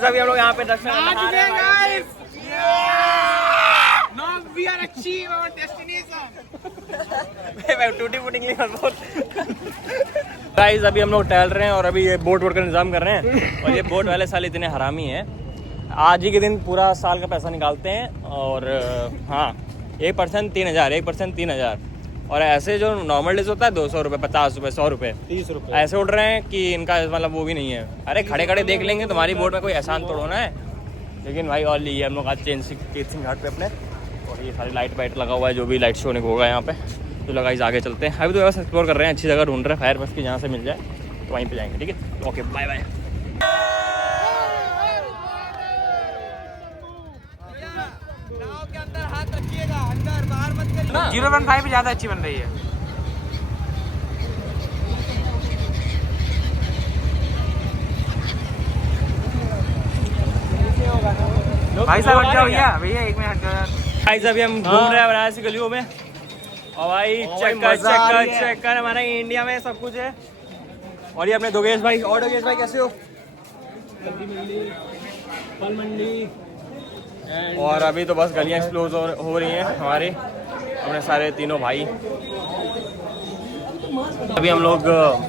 अभी हम लोग यहाँ पे दर्शन टूटी फूटी गाइस। अभी हम लोग टहल रहे हैं और अभी ये बोट वोट का इंतजाम कर रहे हैं। और ये बोट वाले साल इतने हरामी हैं, आज ही के दिन पूरा साल का पैसा निकालते हैं। और हाँ 1% 3,000, 1% 3,000। और ऐसे जो नॉर्मल डेज होता है 200 रुपये, 50 रुपये, 100 रुपये, 30 रुपये ऐसे उड़ रहे हैं कि इनका मतलब वो भी नहीं है। अरे खड़े खड़े देख लेंगे, तुम्हारी बोट में कोई एहसान तोड़ो ना है। लेकिन भाई और लिए हम लोग आज चेन सिंह घाट पे अपने, और ये सारी लाइट वाइट लगा हुआ है, जो भी लाइट शो होगा यहाँ पे। तो लगा इस आगे चलते हैं। अभी तो बस एक्सप्लोर कर रहे हैं, अच्छी जगह ढूंढ रहे हैं, फायर बस की जहाँ से मिल जाए तो वहीं पे जाएंगे। ठीक है, ओके बाय बाय। नाव के अंदर हाथ रखिएगा, अंदर बाहर मत करिए। 015 भी ज़्यादा अच्छी बन रही है। भाई साहब हट जाओ भैया, भैया एक मिनट हट जाओ। भाई अभी हम घूम रहे हैं वाराणसी गलियों में, और भाई चेक कर हमारा इंडिया में सब कुछ है। और ये अपने दोगेश भाई, और दोगेश भाई कैसे हो? फल मंडी। और अभी तो बस गलियां एक्सप्लोर हो रही हैं हमारे अपने सारे तीनों भाई। अभी हम लोग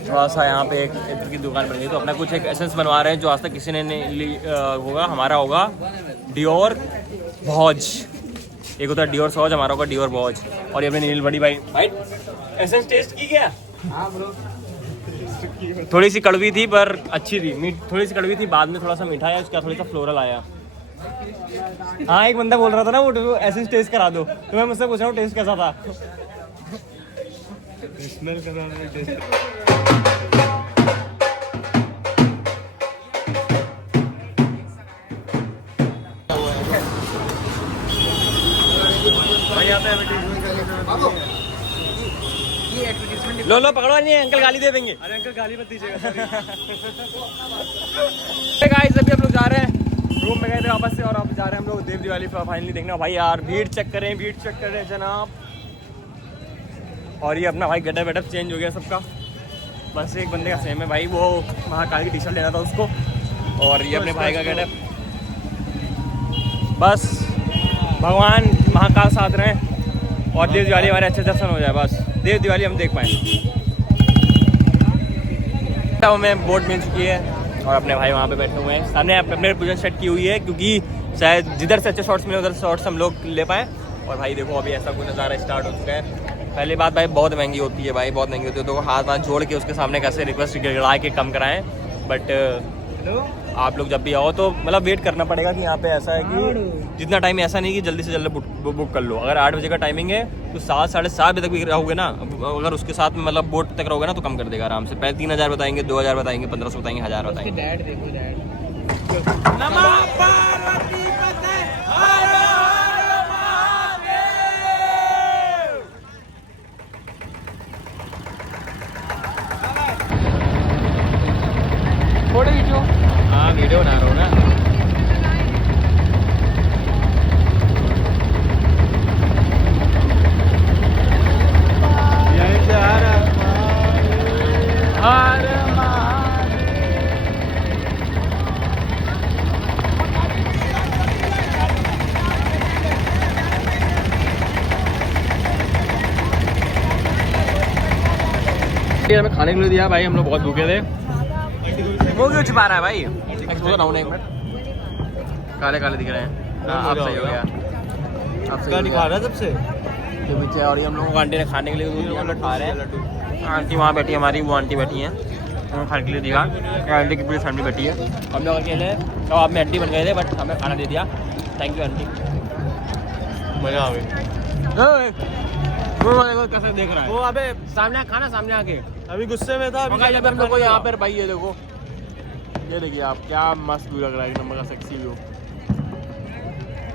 थोड़ा सा यहाँ पे एक इत्र की दुकान बन गई, तो अपना कुछ एक एसेंस बनवा रहे हैं जो आज तक किसी ने नहीं होगा। हमारा होगा डियोर भौज, एक होता है डियोर सौज, हमारा होगा डियोर भौज। और ये अपने नील बड़ी भाई एसेंस टेस्ट की क्या? हाँ ब्रो, थोड़ी सी कड़वी थी पर अच्छी थी। थोड़ी सी कड़वी थी, बाद में थोड़ा सा मीठा आया, उसका थोड़ा सा फ्लोरल आया। हाँ एक बंदा बोल रहा था ना वो एसेंस टेस्ट करा दो, तो मैं मुझसे पूछ रहा हूँ टेस्ट कैसा था। लो लो पकड़ो, नहीं अंकल गाली दे देंगे। अरे अंकल गाली मत दीजिएगा। गाइस अभी हम लोग जा रहे हैं, रूम में गए थे वापस से, और अब जा रहे हैं हम लोग देव दिवाली फाइनली देखना। भाई यार भीड़ चेक करें जनाब। और ये अपना भाई गेटअप चेंज हो गया सबका, बस एक बंदे का सेम है भाई, वो महाकाल की टी शर्ट लेना था उसको। और ये अपने भाई का गेटअप, बस भगवान महाकाल साथ रहें और देव दिवाली हमारे अच्छे दर्शन हो जाए, बस देव दिवाली हम देख पाएँ। हमें बोट मिल चुकी है और अपने भाई वहाँ पे बैठे हुए हैं, सामने अपने पोजीशन सेट की हुई है, क्योंकि शायद जिधर से अच्छे शॉट्स मिले उधर शॉट्स हम लोग ले पाएँ। और भाई देखो अभी ऐसा कोई नज़ारा स्टार्ट हो चुका है। पहली बात भाई बहुत महंगी होती है भाई, बहुत महंगी होती है, तो हाथ जोड़ के उसके सामने कैसे रिक्वेस्ट गिड़ा के कम कराएं। बट आप लोग जब भी आओ तो मतलब वेट करना पड़ेगा कि यहाँ पे ऐसा है कि जितना टाइम ऐसा नहीं कि जल्दी से जल्दी बुक कर लो। अगर 8 बजे का टाइमिंग है तो 7 साढ़े 7 बजे तक भी रहोगे ना, अगर उसके साथ में मतलब बोट तक रहोगे ना तो कम कर देगा आराम से। पहले 3,000 बताएंगे, 2,000 बताएंगे, 1,500 बताएंगे, 1,000 बताएंगे। डैड देखो डैड। हाँ वीडियो बना रहा हूँ ना। हमें खाने के लिए दिया भाई, हम लोग बहुत भूखे थे। वो क्यों छिपा रहा है भाई? एक्सपोज ना होने एक मिनट, काले काले दिख रहे हैं। हाँ अब सही हो गया, अब सही दिखा रहा है सबसे के पीछे। और ये हम लोगों को आंटी ने खाने के लिए दूध दिया, हम लोग खा रहे हैं। आंटी वहाँ बैठी है हमारी, वो आंटी बैठी हैं, उन्होंने खाने के लिए दिया। आंटी की पूरी फैमिली बैठी है, हम लोग अकेले तो आप में आंटी बन गए थे, बट हमें खाना दे दिया। थैंक यू आंटी, मजा आ गई। वो कैसे देख रहा है वो? अबे सामने खाना, सामने आके अभी गुस्से में था। अभी हम लोग को यहाँ पर भाई ये देखो, ये देखिए आप, क्या मस्त व्यू लग रहा है, एक नंबर का सेक्सी व्यू।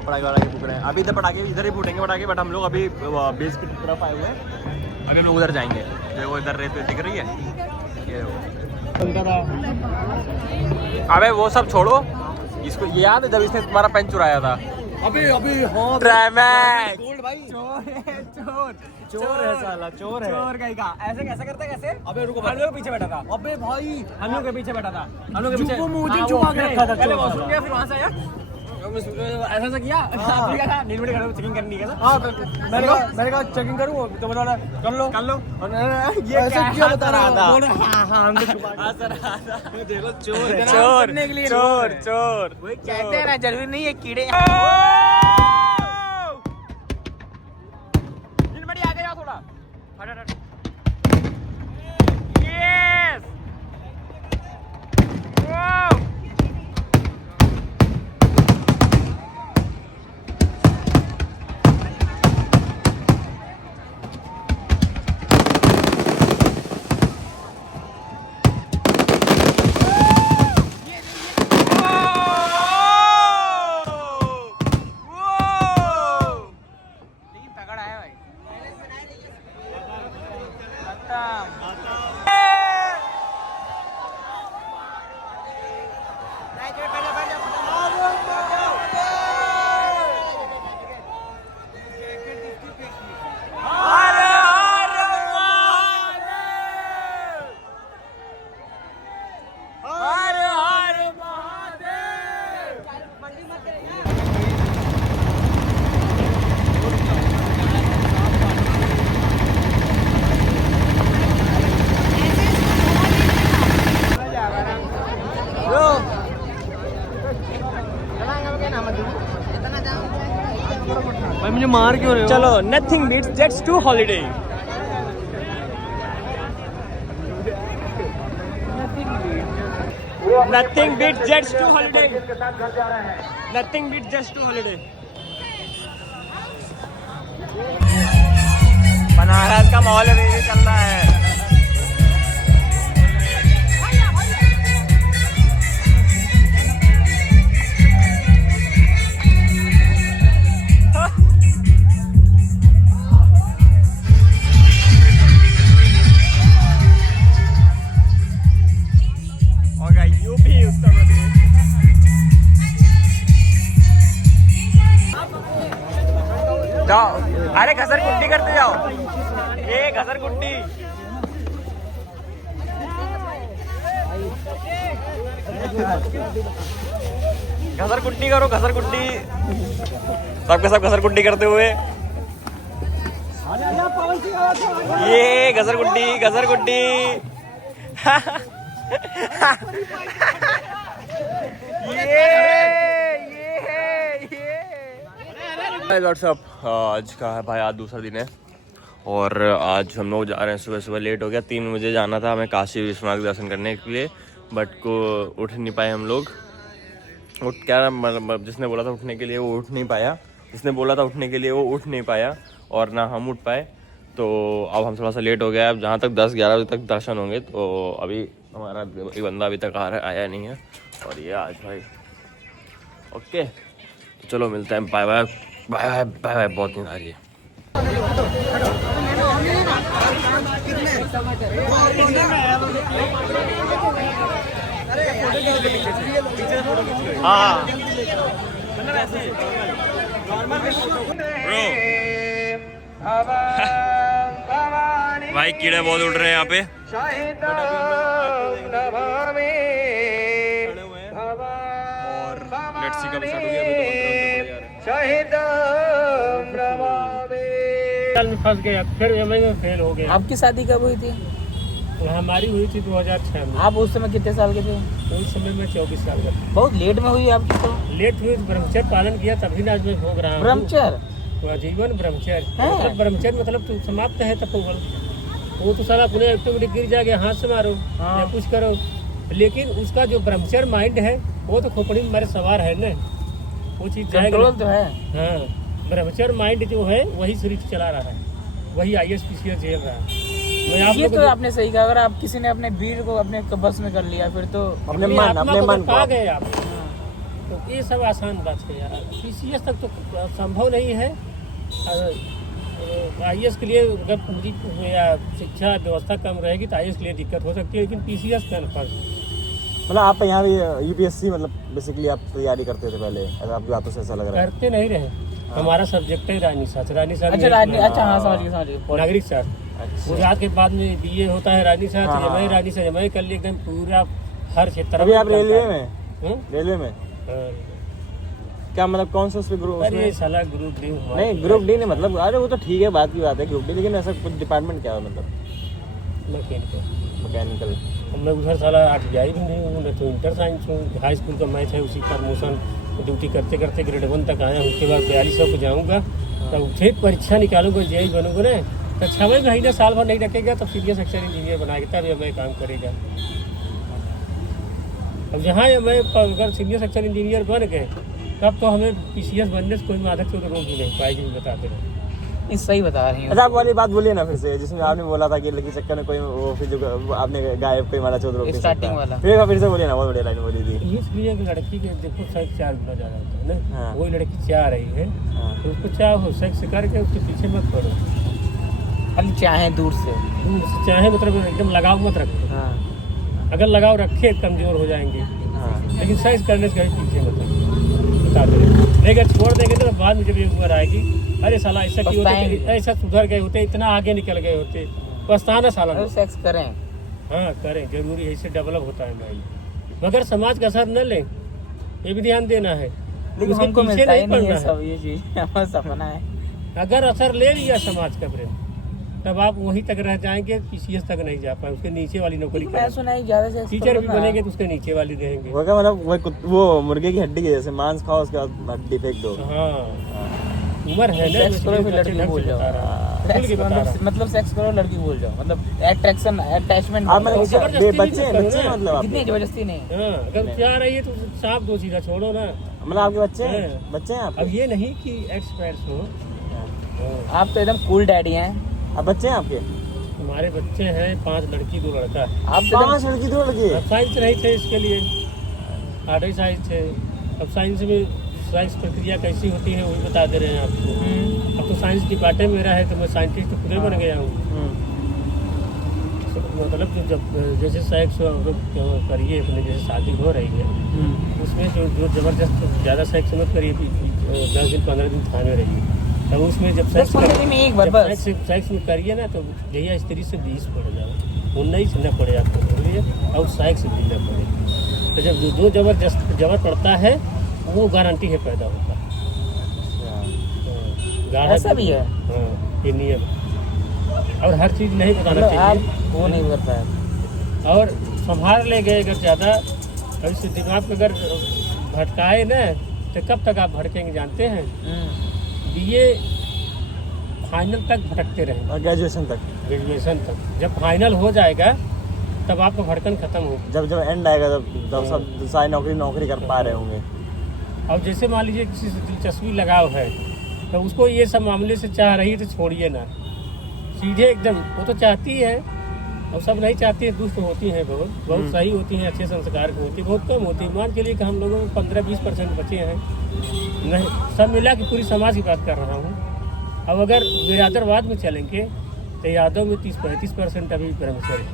पटाखे फूट रहे हैं, अभी इधर पटाखे इधर ही फूटेंगे पटाखे, बट हम लोग अभी बेस की तरफ आए हुए हैं, अभी हम लोग उधर जाएंगे। देखो इधर रेत दिख रही है, ये अबे वो सब छोड़ो, इसको ये याद है जब इसने तुम्हारा पेन चुराया था? अभी हाँ कंप्लीट भाई। चोर है चोर। चोर है साला, चोर है। चोर कहीं का। ऐसे कैसे करते कैसे? अबे रुको, हम लोग पीछे बैठा था। अबे भाई हम लोग के पीछे बैठा था। हम लोग के पीछे मुझे छुपा के रखा था। पहले वॉशरूम गया फिर वहां से आया। ऐसा ऐसा किया। आपने कहा था नीलमणि खड़े चेकिंग करनी है क्या? हाँ मैंने कहा चेकिंग करूँ तो बोला कर लो कर लो। और ये ऐसे क्यों बता रहा था? हाँ हाँ हमने छुपा देखो चोर है। चोर चोर चोर। वही कहते हैं ना, जरूरी नहीं है कीड़े। नीलमणि आगे जाओ थोड़ा। हट। यस। वाओ। भाई मुझे मार क्यों रहे हो? चलो, nothing beats jets to holiday. Nothing beats jets to holiday. Nothing beats jets to holiday. Banaras का माहौल अभी भी चल रहा है। यूपी उत्तर प्रदेश। जाओ, अरे घसर कुट्टी करते जाओ। ये घसर कुट्टी। घसर कुट्टी करो, घसर कुट्टी। सबके सब घसर कुट्टी करते हुए। ये घसर कुट्टी, घसर कुट्टी। व्हाट्सअप। आज का है भाई, आज दूसरा दिन है और आज हम लोग जा रहे हैं। सुबह सुबह लेट हो गया, 3 बजे जाना था हमें काशी विश्वनाथ दर्शन करने के लिए, बट को उठ नहीं पाए हम लोग। उठ क्या मतलब, जिसने बोला था उठने के लिए वो उठ नहीं पाया, जिसने बोला था उठने के लिए वो उठ नहीं पाया और ना हम उठ पाए। तो अब हम थोड़ा सा लेट हो गया। अब जहाँ तक 10-11 बजे तक दर्शन होंगे, तो अभी हमारा एक बंदा अभी तक आया नहीं है और ये आज भाई। ओके तो चलो मिलते हैं। Bye bye bye bye bye bye. बहुत नींद आ रही है। हाँ भाई कीड़े बहुत उड़ रहे हैं यहाँ पे। और लेट्स सी कब स्टार्ट हो गया। में फंस गया, फिर में फेल हो गया। आपकी शादी कब हुई थी? हमारी हुई थी 2006 में। आप उस समय कितने साल के थे? उस समय में 24 साल का था। बहुत लेट में हुई आपकी तो। लेट हुई, ब्रह्मचर्य पालन किया तभी ना आज मैं भोग रहा हूँ। ब्रह्मचर्य? तो आजीवन ब्रह्मचर्य हाँ। मतलब ब्रह्मचर्य मतलब तो समाप्त है तपोवन। वो तो सारा अपने एक्टिविटी गिर जाएगा, हाथ से मारो हाँ। या कुछ करो, लेकिन उसका जो ब्रह्मचर्य माइंड है वो तो खोपड़ी में मेरे सवार है ना, वो चीज कंट्रोल तो है। हाँ, ब्रह्मचर्य माइंड जो है वही शरीर चला रहा है, वही IAS PCS झेल रहा है। ये तो आपने सही कहा। अगर आप किसी ने अपने वीर को अपने बस में कर लिया फिर तो अपने मन को गए आप। तो ये सब आसान बात है यार। PCS तक तो संभव नहीं है। IAS के लिए अगर पूरी या शिक्षा व्यवस्था कम रहेगी तो IAS के लिए दिक्कत हो सकती है, लेकिन PCS कन्फर्म मतलब आप यहाँ भी यूपीएससी मतलब बेसिकली आप तैयारी करते थे पहले, अगर आपकी बातों से ऐसा लग रहा है? करते नहीं रहे, हमारा सब्जेक्ट है राजनीति शास्त्र। राजनीति शास्त्र अच्छा हाँ समझ गए नागरिक शास्त्र। गुजरात के बाद में बीए होता है राजनीति शास्त्र, हाँ। राजनीति शास्त्र मैं कर लिया एकदम पूरा हर क्षेत्र। अभी आप रेलवे में? रेलवे में हाँ। क्या मतलब कौन सा उसमें ग्रुप? अरे ये साला ग्रुप डी नहीं ग्रुप डी नहीं, मतलब अरे वो तो ठीक है, बात की बात है ग्रुप डी, लेकिन ऐसा कुछ डिपार्टमेंट क्या है मतलब? मैकेनिकल। मैं उधर साला आरटीआई भी नहीं हूँ, मैं तो इंटर साइंस हूँ। हाई स्कूल का मैथ है, उसी प्रमोशन ड्यूटी करते करते ग्रेड 1 तक आया। उसके बाद 4200 को जाऊँगा, तब फिर परीक्षा निकालूंगा, जेई बनूंगा ना, तो 6 महीने साल भर नहीं रखेगा, तब सीनियर सेक्शन इंजीनियर बनाएगा, तब मैं काम करेगा। अब जहाँ मैं अगर सीनियर सेक्शन इंजीनियर बन गए, तब तो हमें पीसीएस बनने से कोई माधक से रोक भी नहीं पाएगी, बताते रहे। सही बता रही हूँ। अच्छा आप वाली बात बोलिए ना फिर से, जिसमें आपने बोला था कि लड़की चक्कर में कोई वो फिर जो आपने गायब कोई मारा चौधरी स्टार्टिंग वाला फिर से बोलिए ना, बहुत बढ़िया लाइन बोली थी। इसलिए कि लड़की के देखो सेक्स चाह गुना ज़्यादा होता है हाँ। ना, वही लड़की चाह रही है तो उसको चाहो, सेक्स करके उसके पीछे मत पड़ो। खाली चाहे दूर से चाहे मतलब एकदम लगाव मत रखो। अगर लगाव रखे कमजोर हो जाएंगे, लेकिन सेक्स करने से कहीं पीछे मत रखो, बताते रहे। अगर छोड़ देंगे तो बाद में जब ये उम्र आएगी, अरे साला ऐसा क्यों होते, ऐसा सुधर गए होते, इतना आगे निकल गए होते, पछताना साला। सेक्स करें, हाँ करें, जरूरी है, इससे डेवलप होता है माइंड। मगर समाज का असर न लें, ये भी ध्यान देना है, लेकिन उसके हमको पीछे मिलता ही नहीं नहीं है पड़ना सब ये चीज, हमारा सपना है। अगर असर ले लिया समाज का प्रेम, तब आप वहीं तक रह जाएंगे, पीसीएस तक नहीं जा पाए, उसके नीचे वाली नौकरी मैं सुना है ज्यादा से टीचर भी बनेंगे तो उसके नीचे वाली रहेंगे। वो क्या मतलब वो मुर्गे की हड्डी के जैसे मांस खाओ, उसके बाद हड्डी फेंक दो। हाँ उम्र है ना, सेक्स करो फिर लड़की बोल जाओ, मतलब सेक्स करो लड़की बोल जाओ, मतलब अट्रैक्शन अटैचमेंट। आप मतलब बच्चे मतलब कितनी जबरदस्ती नहीं। हाँ अगर प्यार रही है तो साफ दो सीधा छोड़ो ना। मतलब आपके बच्चे हैं आप? अब ये नहीं कि एक्सपर्ट्स हो, आप तो एकदम कूल डैडी हैं। अब बच्चे हैं आपके? हमारे बच्चे हैं 5 लड़की 2 लड़का। आप 5 लड़की 2 लड़के? साइंस नहीं थे इसके लिए, आधे साइंस थे। अब साइंस में साइंस प्रक्रिया कैसी होती है वो भी बता दे रहे हैं आपको। अब तो साइंस डिपार्टमेंट मेरा है तो मैं साइंटिस्ट खुद ही बन गया हूँ। मतलब जब जैसे सेक्स करिए अपने, जैसे शादी हो रही है उसमें जो जबरदस्त ज़्यादा सेक्स मत करिए, 10 दिन 15 दिन थामे रहिए। तब उसमें जब सेक्स में करिए ना, तो यही स्त्री से 20 पड़ जाओ, 19 न पड़े आपको, बोलिए और सेक्स भी न पड़े। तो जब दो जबर पड़ता है वो गारंटी है पैदा होता है। ऐसा भी है। हाँ ये नियम, और हर चीज़ नहीं बताना चाहिए, वो नहीं करता है। और संभाल ले गए अगर ज़्यादा, और इस दिमाग में अगर भटकाए ना, तो कब तक आप भटकेंगे जानते हैं? बीए फाइनल तक भटकते रहेंगे और ग्रेजुएशन तक। जब फाइनल हो जाएगा तब आपका भटकन खत्म होगा। जब एंड आएगा तब सब सारी नौकरी कर पा रहे होंगे। अब जैसे मान लीजिए किसी से दिलचस्पी लगाव है, तो उसको ये सब मामले से चाह रही है तो छोड़िए ना, सीधे एकदम। वो तो चाहती है, और सब नहीं चाहती है, दुष्ट होती हैं, बहुत सही होती हैं, अच्छे संस्कार की होती है, बहुत कम होती है। मान के लिए कि हम लोगों में 15-20% बचे हैं, नहीं सब मिला के पूरी समाज की बात कर रहा हूँ। अब अगर बिरादरवाद में चलेंगे तो यादव में 30-35% अभी ब्रह्मचर्य,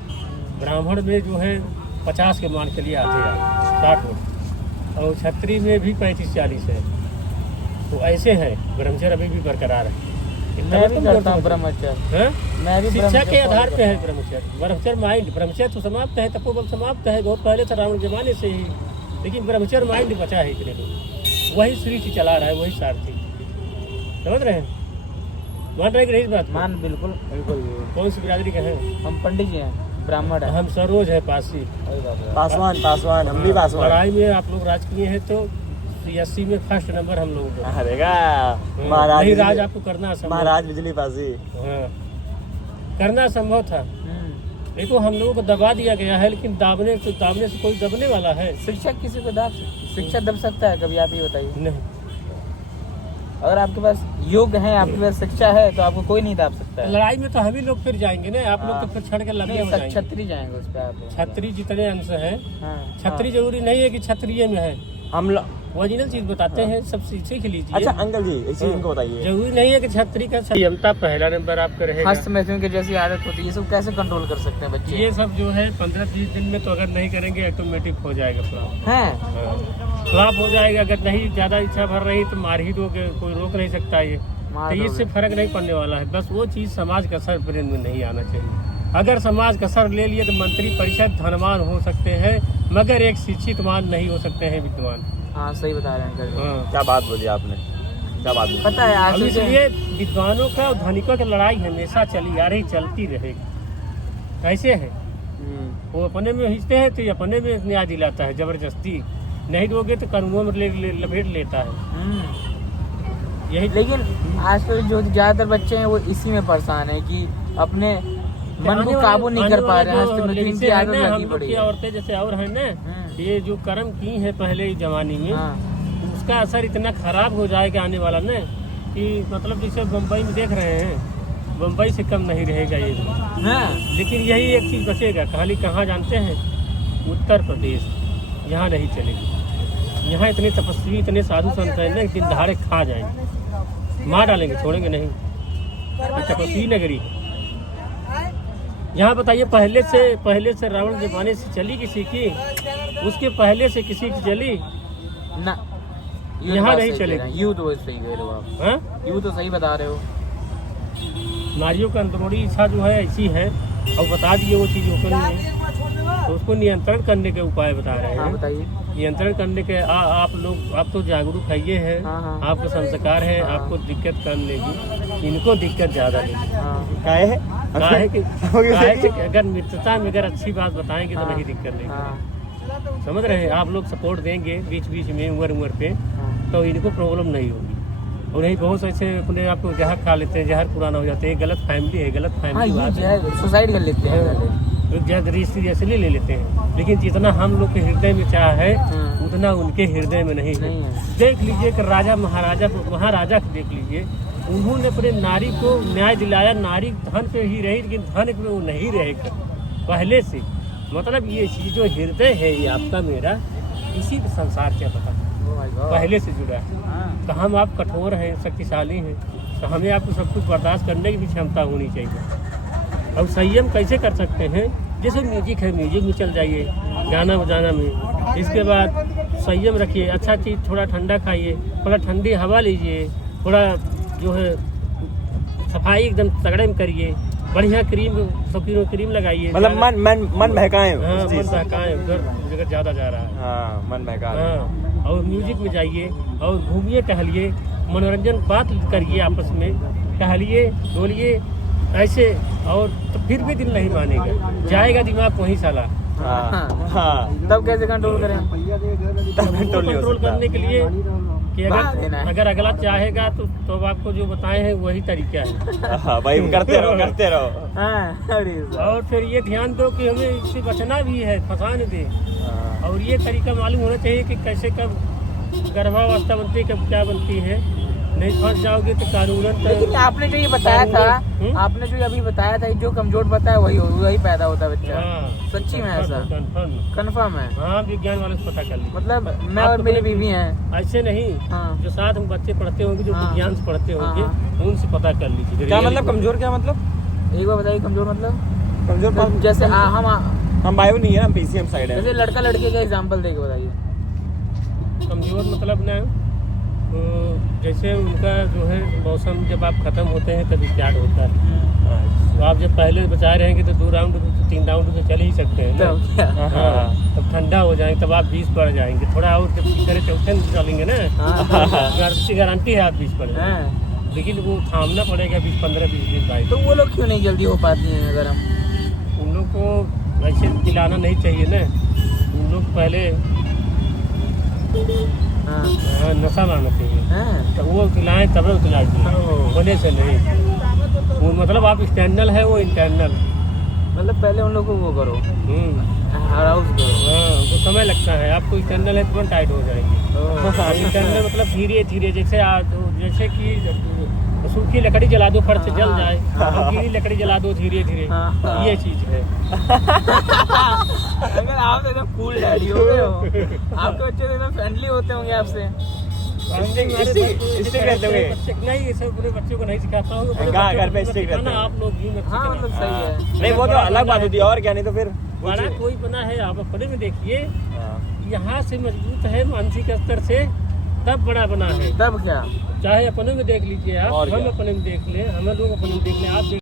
ब्राह्मण में जो है 50 के मान के लिए आधे 60 लोग, और क्षत्रिय में भी 35-40 है। तो ऐसे हैं, ब्रह्मचर्य अभी भी बरकरार है। मैं भी करता हूँ ब्रह्मचर्य, मैं भी शिक्षा के आधार पे है ब्रह्मचर्य। ब्रह्मचर्य माइंड, ब्रह्मचर्य तो समाप्त है, तपोबल समाप्त है, बहुत पहले था रावण जमाने से ही, लेकिन ब्रह्मचर्य माइंड बचा है इतने लोग, वही सृष्टि चला रहा है, वही सारथी। समझ रहे हैं? मान रहे कि नहीं इस बात? मान बिल्कुल। कौन सी बिरादरी के हैं? हम पंडित जी हैं, ब्राह्मण है। हम सरोज है पासी, पासवान हम भी पासवान। पढ़ाई में आप लोग राजकीय है तो 80 में फर्स्ट नंबर हम लोगों को। महाराज राज आपको करना असंभव, महाराज बिजली पासी। हाँ करना संभव था, देखो हम लोगों को दबा दिया गया है, लेकिन दाबने से कोई दबने वाला है? शिक्षा किसी को शिक्षा दब सकता है कभी? आप ही बताइए। नहीं, अगर आपके पास योग है, आपके पास शिक्षा है, तो आपको कोई नहीं दाब सकता है। लड़ाई में तो हम ही लोग फिर जाएंगे ना, आप लोग तो फिर छड़ के लगे हो जाएंगे। छतरी जाएंगे उस पे आप। छतरी जितने अंश है, हाँ, छतरी जरूरी नहीं है कि क्षत्रिय में है। हम ओरिजिनल चीज बताते हैं, सब सीख लीजिए। अच्छा अंकल जी एक चीज इनको बताइए। जरूरी नहीं है कि छतरी का संयमता पहला नंबर आपका रहेगा। हस्त मैथुन की जैसी आदत होती है, ये सब कैसे कंट्रोल कर सकते हैं बच्चे? ये सब जो है 15-20 दिन में तो अगर नहीं करेंगे ऑटोमेटिक हो जाएगा फ्लॉप। हैं फ्लॉप हो जाएगा। अगर नहीं ज्यादा इच्छा भर रही तो मार ही दोगे, कोई रोक नहीं सकता ये। मार तो इससे फर्क नहीं पड़ने वाला है। बस वो चीज समाज का असर ब्रेन में नहीं आना चाहिए। अगर समाज का असर ले लिए तो मंत्री परिषद धनवान हो सकते हैं, मगर एक शिक्षित मान नहीं हो सकते हैं विद्वान। हाँ सही बता रहे हैं अंकल। हाँ। क्या बात बोली आपने, क्या बात बोली। पता है अब आज इसलिए विद्वानों का और धनिकों की लड़ाई हमेशा चली आ रही, चलती रहेगी। कैसे है वो अपने में हिंचते हैं तो ये अपने में न्याय दिलाता है जबरदस्ती, नहीं दोगे तो कानूनों में लपेट लेता है। यही लेकिन आजकल जो ज्यादातर बच्चे हैं वो इसी में परेशान है कि अपने मन को काबू नहीं कर पा रहे हैं। हस्त मैथुन की आदत लगी पड़ी है। औरतें जैसे और है ना, ये जो कर्म की है पहले जमाने में, हाँ। उसका असर इतना खराब हो जाएगा आने वाला ना कि मतलब जैसे मुंबई में देख रहे हैं, मुंबई से कम नहीं रहेगा ये। हाँ। लेकिन यही एक चीज बचेगा, खाली कहाँ जानते हैं? उत्तर प्रदेश। यहाँ नहीं चलेगी। यहाँ इतने तपस्वी, इतने साधु संत हैं ना, दिन दहाड़े खा जाएंगे, मार डालेंगे, छोड़ेंगे नहीं। ये तपस्वी नगरी है। यहाँ बताइए पहले से रावण जमाने से चली किसी की, उसके पहले से किसी की चली ना। यहाँ नहीं चलेगी। यू तो सही कह रहे हो आप। हाँ? यू तो सही बता रहे हो। नारियों का अंदरूनी इच्छा जो है ऐसी है, और बता दिए वो चीज ओपन में, तो उसको नियंत्रण करने के उपाय बता रहे हाँ हैं। बताइए। नियंत्रण करने के आप लोग, आप तो जागरूक है ये है, हाँ, हाँ। आपको संस्कार है, आपको दिक्कत कम लेगी, इनको दिक्कत ज्यादा लेगी। हाँ। काहे है काहे कि अगर मित्रता में अगर अच्छी बात बताएंगे तो नहीं दिक्कत लेगी। हाँ। समझ रहे हैं? आप लोग सपोर्ट देंगे बीच बीच में, उम्र पे, हाँ। तो इनको प्रॉब्लम नहीं होगी। और नहीं बहुत ऐसे अपने आप को जहर खा लेते हैं, जहर पुराना हो जाते हैं। गलत फैमिली है, गलत हाँ, फैमिली ये बात है। जो है सुसाइड कर लेते हैं पहले। लोग जहर इसलिए ले लेते हैं, लेकिन जितना हम लोग के हृदय में चाह है उतना उनके हृदय में नहीं नहीं है। है। देख लीजिए कि राजा महाराजा को देख लीजिए, उन्होंने अपने नारी को न्याय दिलाया। नारी धन पे ही रही, लेकिन धन पे वो नहीं रहेगा पहले से। मतलब ये चीज जो हृदय है ये आपका मेरा, इसी संसार से पता पहले से जुड़ा है। तो हम आप कठोर हैं, शक्तिशाली हैं, तो हमें आपको सब कुछ बर्दाश्त करने की भी क्षमता होनी चाहिए। और संयम कैसे कर सकते हैं? जैसे म्यूजिक है, म्यूजिक में चल जाइए, गाना बजाना में। इसके बाद संयम रखिए, अच्छा चीज़ थोड़ा ठंडा खाइए, थोड़ा ठंडी हवा लीजिए, थोड़ा जो है सफाई एकदम तगड़े में करिए, बढ़िया क्रीम लगाइए। मतलब मन बहकाएं। हाँ, मन बहकाएं, उधर ज़्यादा जा रहा है। हाँ, मन बहकाएं। हाँ, और म्यूजिक में जाइए और घूमिए, टहलिए, मनोरंजन बात करिए, आपस में टहलिए, बोलिए ऐसे, और तो फिर भी दिल नहीं मानेगा, जाएगा दिमाग वहीं साला। हाँ, हाँ। तब कैसे कंट्रोल करें? कंट्रोल करने के लिए कि बात है ना। अगर अगला चाहेगा तो आपको जो बताए हैं वही तरीका है। हाँ भाई, करते रहो। हाँ, अरे और फिर ये ध्यान दो कि हमें इससे बचना भी है, फंसा न दे। और ये तरीका मालूम होना चाहिए कि कैसे कब गर्भावस्था बनती है, कब क्या बनती है। नहीं फंस जाओगे तो कानूनन। लेकिन आपने जो ये बताया था, आपने जो अभी बताया था, जो कमजोर बताया वही पैदा होता है बच्चा। हाँ, सच्ची में ऐसा कंफर्म है? हाँ, विज्ञान वाले से पता कर लीजिए। मतलब मैं और मेरी बीवी हैं ऐसे नहीं। हाँ। जो साथ में बच्चे पढ़ते होंगे, जो हाँ। विज्ञान से पढ़ते होंगे, हाँ। उनसे पता कर लीजिए। क्या मतलब कमजोर? क्या मतलब? एक बार बताइए कमजोर मतलब? कमजोर जैसे हम बायो नहीं है, हम पीसीएम साइड है। जैसे लड़का लड़के का एग्जांपल देके बताइए। कमजोर मतलब ना, जैसे उनका जो है मौसम जब आप खत्म होते हैं तब स्टार्ट होता है। तो आप जब पहले बचा रहेंगे तो 2 राउंड 3 राउंड तो चल ही सकते हैं ना। हाँ, तब ठंडा हो जाएंगे, तब आप 20 पड़ जाएंगे। थोड़ा और जब चौथे चलेंगे ना, गारंटी है आप 20 पड़ जाएंगे। लेकिन वो थामना पड़ेगा 20-15-20 दिन बाद। तो वो लोग क्यों नहीं जल्दी हो पाती हैं? अगर हम उन लोग को ऐसे खिलाना नहीं चाहिए ना। उन लोग पहले नशा लाना चाहिए, तो वो खिलाएं तब खिलाएंगे, होने से नहीं। वो मतलब आप एक्सटर्नल है, वो इंटरनल। मतलब पहले उन लोग को वो करो, हराउस करो। हाँ, तो समय लगता है। आपको इंटरनल है तुरंत टाइट हो जाएंगे। इंटरनल मतलब धीरे धीरे, जैसे कि सूखी लकड़ी जला दो, फट से जल जाए, गीली लकड़ी जला दो धीरे धीरे, ये चीज है। अगर आप एकदम कूल है डैडी हो गए हो। आपके बच्चे तो एकदम फ्रेंडली होते होंगे आपसे। स्टिक रहते हुए नहीं, ये सब अपने बच्चों को नहीं सिखाता हूँ। कहाँ घर पे स्टिक रहते हैं? आप लोग भी मत हाँ मतलब सही है। नहीं वो तो अलग बात होती है और क्या, नहीं तो फिर बड़ा कोई बना है आप अपने में देखिए, यहाँ से मजबूत है मानसिक स्तर से, तब बड़ा बना है। तब क्या चाहे अपने में देख लीजिए आप, और हम क्या? अपने में देख ले, हम लोग अपने में देख ले, आप